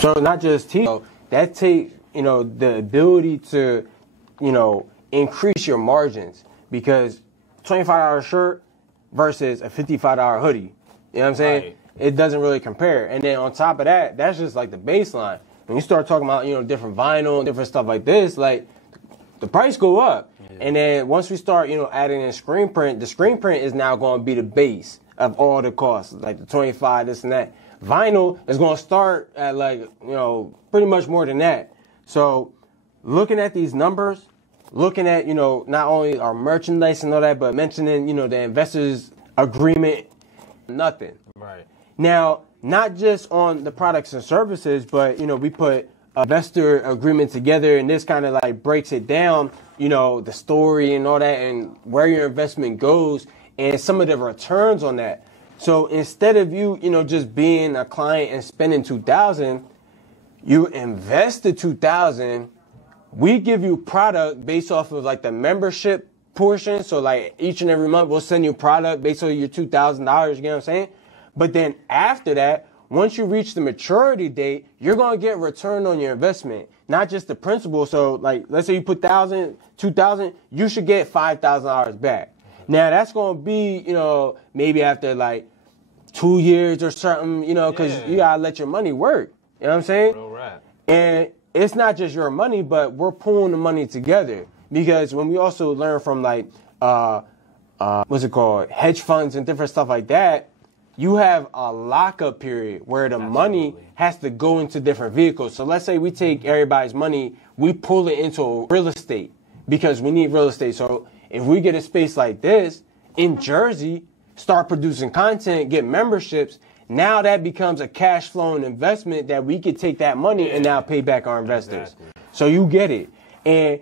So not just teach, that takes, the ability to, increase your margins, because $25 shirt versus a $55 hoodie, you know what I'm saying? Right. It doesn't really compare. And then on top of that, that's just like the baseline. When you start talking about, different vinyl and different stuff like this, like the price go up. Yeah. And then once we start, adding in screen print, the screen print is now going to be the base of all the costs, like the 25, this and that. Vinyl is going to start at pretty much more than that. So looking at these numbers, looking at, not only our merchandise and all that, but mentioning, the investors agreement, nothing. Right. Now, not just on the products and services, but, we put investor agreement together, and this kind of like breaks it down, the story and all that, and where your investment goes and some of the returns on that. So instead of you, just being a client and spending $2,000, you invest the $2,000. We give you product based off of like the membership portion. So like each and every month we'll send you product based on your $2,000. You get what I'm saying? But then after that, once you reach the maturity date, you're going to get return on your investment, not just the principal. So like, let's say you put $2,000, you should get $5,000 back. Now that's going to be, maybe after like 2 years or something, because you got to let your money work. You know what I'm saying? Real rap. And it's not just your money, but we're pulling the money together. Because when we also learn from like, what's it called? Hedge funds and different stuff like that, you have a lockup period where the money has to go into different vehicles. So let's say we take everybody's money, we pull it into real estate because we need real estate. So if we get a space like this in Jersey, start producing content, get memberships, now that becomes a cash flowing investment that we could take that money and now pay back our investors. Exactly. So you get it. And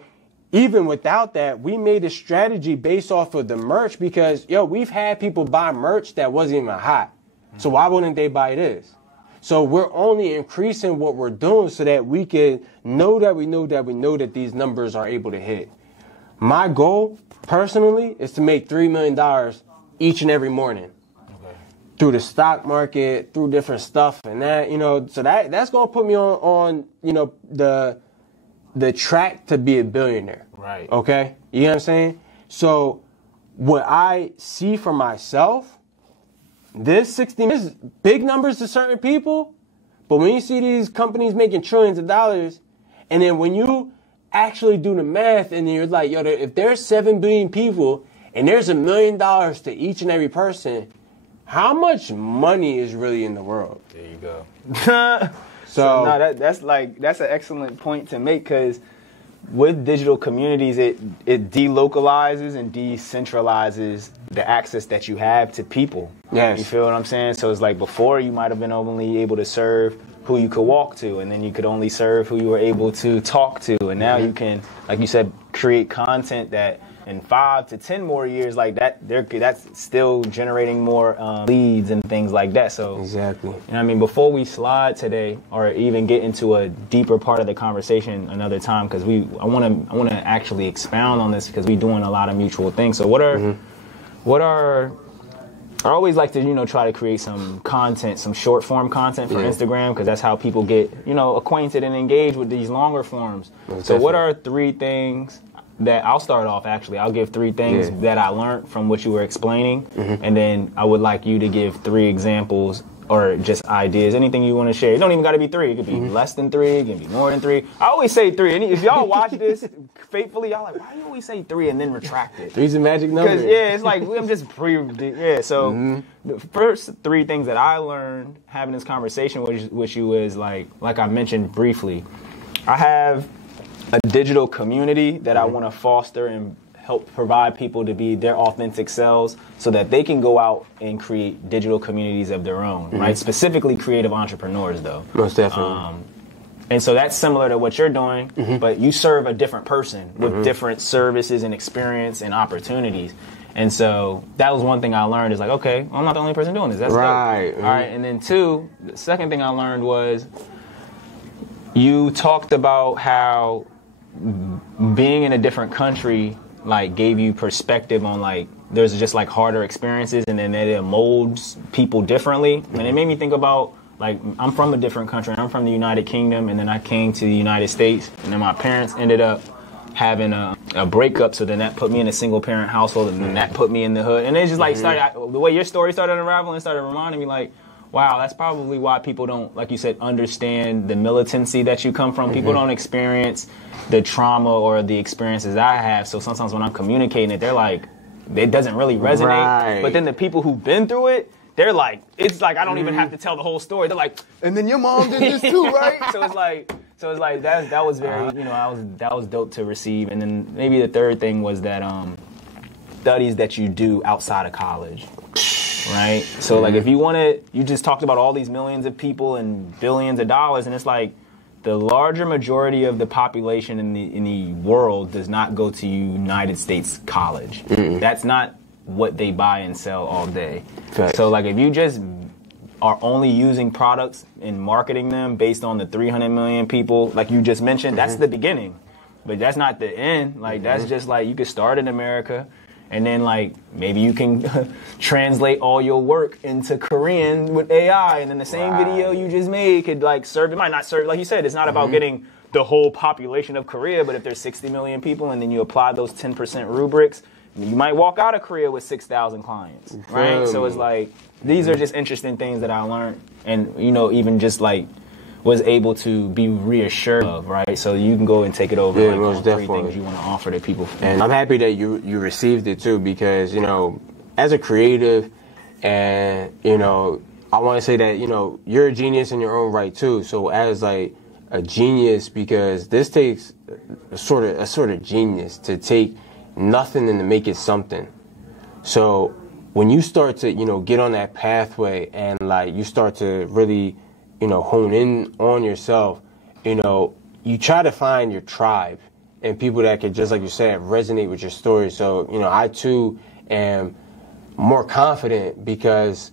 even without that, we made a strategy based off of the merch because, we've had people buy merch that wasn't even hot. So why wouldn't they buy this? So we're only increasing what we're doing so that we can know that these numbers are able to hit. My goal, personally, is to make $3 million each and every morning. Through the stock market, through different stuff and that, so that's going to put me on the track to be a billionaire. Right. Okay? You know what I'm saying? So what I see for myself, this 60 is big numbers to certain people, but when you see these companies making trillions of dollars, and then when you actually do the math and you're like, if there's 7 billion people and there's $1 million to each and every person, how much money is really in the world? There you go. So no, that's an excellent point to make, because with digital communities, it delocalizes and decentralizes the access that you have to people. Yes. You feel what I'm saying? So it's like before you might have been only able to serve who you could walk to, and then you could only serve who you were able to talk to. And now you can, like you said, create content that in 5 to 10 more years like that, that's still generating more leads and things like that. So exactly. Before we slide today, or even get into a deeper part of the conversation another time, because I want to actually expound on this, because we're doing a lot of mutual things. So what are I always like to try to create some content, some short form content for Instagram, because that's how people get acquainted and engaged with these longer forms. So what are 3 things that I'll start off? Actually, I'll give 3 things that I learned from what you were explaining, and then I would like you to give 3 examples or just ideas, anything you want to share. It don't even got to be 3. It could be less than 3. It can be more than 3. I always say 3. And if y'all watch this faithfully, y'all like, why do you always say 3 and then retract it? 3's a magic number. Because it's like I'm just So the first 3 things that I learned having this conversation with you is like I mentioned briefly, I have a digital community that I want to foster and help provide people to be their authentic selves so that they can go out and create digital communities of their own, right? Specifically creative entrepreneurs, though. Most definitely. And so that's similar to what you're doing, but you serve a different person with different services and experience and opportunities. And so that was one thing I learned is like, okay, I'm not the only person doing this. That's right. Dope. All right. And then 2, the second thing I learned was you talked about how being in a different country like gave you perspective on like there's just like harder experiences, and then it molds people differently. And it made me think about like, I'm from a different country. I'm from the United Kingdom, and then I came to the United States, and then my parents ended up having a breakup, so then that put me in a single-parent household, and then that put me in the hood. And it just, like, the way your story started unraveling, it started reminding me, like, wow, that's probably why people don't, like you said, understand the militancy that you come from. People don't experience the trauma or the experiences I have, so sometimes when I'm communicating it, they're like, it doesn't really resonate. Right. But then the people who've been through it, they're like, it's like I don't even have to tell the whole story. They're like, and then your mom did this too, right? So it's like that was very, you know, that was dope to receive. And then maybe the third thing was that studies that you do outside of college, right? So like if you wanted, you just talked about all these millions of people and billions of dollars, and it's like the larger majority of the population in the world does not go to United States college. That's not what they buy and sell all day. Okay. So like if you just are only using products and marketing them based on the 300 million people, like you just mentioned, that's the beginning. But that's not the end. Like that's just like you could start in America, and then like maybe you can translate all your work into Korean with AI, and then the same video you just made could like serve. It might not serve, like you said, it's not about getting the whole population of Korea, but if there's 60 million people and then you apply those 10% rubrics, you might walk out of Korea with 6,000 clients, right? So it's like, these are just interesting things that I learned, and, you know, even just like was able to be reassured of, right? So you can go and take it over, like, on 3 things you want to offer to people. And I'm happy that you received it too, because, you know, as a creative, and, you know, I want to say that, you know, you're a genius in your own right too. So as like a genius, because this takes a sort of genius to take nothing and to make it something. So when you start to, you know, get on that pathway and like you start to really, you know, hone in on yourself, you know, you try to find your tribe and people that could, just like you said, resonate with your story. So, you know, I too am more confident because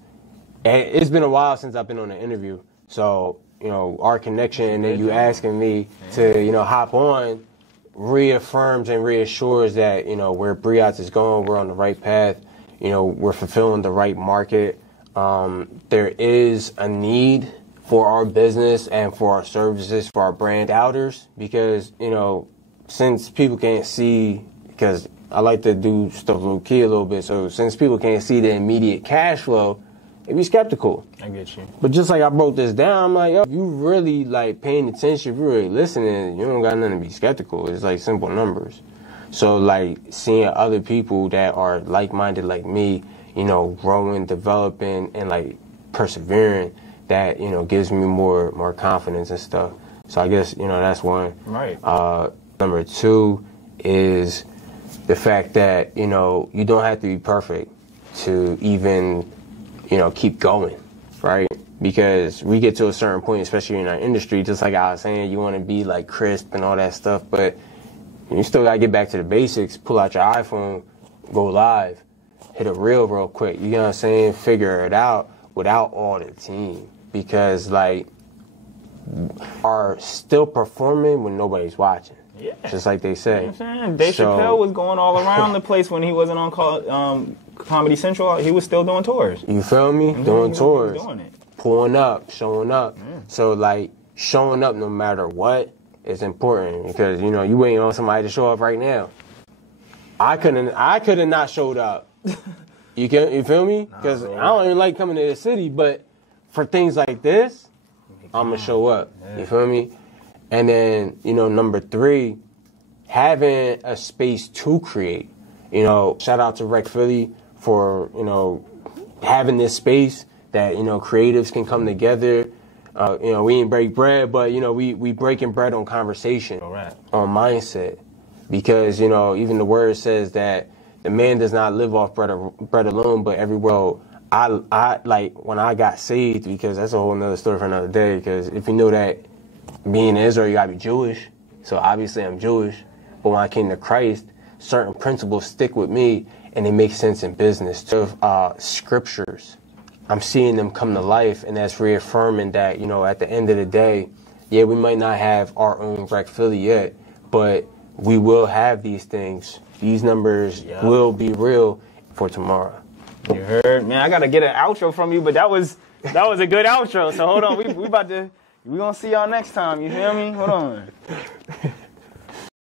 it's been a while since I've been on an interview. So, you know, our connection and then you asking me to, you know, hop on reaffirms and reassures that, you know, where Briats is going, we're on the right path. You know, we're fulfilling the right market. There is a need for our business and for our services, for our brand outers, because, you know, since people can't see, because I like to do stuff low key a little bit, so since people can't see the immediate cash flow, they be skeptical. I get you. But just like I broke this down, I'm like, yo, if you really like paying attention, if you really listening, you don't got nothing to be skeptical. It's like simple numbers. So like seeing other people that are like-minded like me, you know, growing, developing, and like persevering, that, you know, gives me more confidence and stuff. So I guess, you know, that's one. Right. Number 2 is the fact that, you know, you don't have to be perfect to even, you know, keep going, right? Because we get to a certain point, especially in our industry, just like I was saying, you want to be like crisp and all that stuff, but you still got to get back to the basics, pull out your iPhone, go live, hit a reel real quick, you know what I'm saying? Figure it out without all the team, because like, are still performing when nobody's watching. Yeah. Just like they say. You know what I'm saying? Dave Chappelle was going all around the place when he wasn't on Comedy Central. He was still doing tours. You feel me? Doing tours. Doing it. Pulling up, showing up. So like showing up no matter what is important, because, you know, you waiting on somebody to show up right now. I could have not showed up. You feel me? Because I don't even like coming to the city, but for things like this, I'm gonna show up. You feel me? And then, you know, number 3, having a space to create. You know, shout out to Rec Philly for, you know, having this space that, you know, creatives can come together. You know, we ain't break bread, but, you know, we breaking bread on conversation, on mindset. Because, you know, even the word says that the man does not live off bread alone, but every world. I like when I got saved, because that's a whole nother story for another day, because if you know that being in Israel, you gotta be Jewish. So obviously I'm Jewish. But when I came to Christ, certain principles stick with me and they make sense in business. So scriptures, I'm seeing them come to life, and that's reaffirming that, you know, at the end of the day, yeah, we might not have our own Rec Philly yet, but we will have these things. These numbers will be real for tomorrow. You heard, man. I gotta get an outro from you, but that was That was a good outro. So hold on, we gonna see y'all next time. You hear me? Hold on.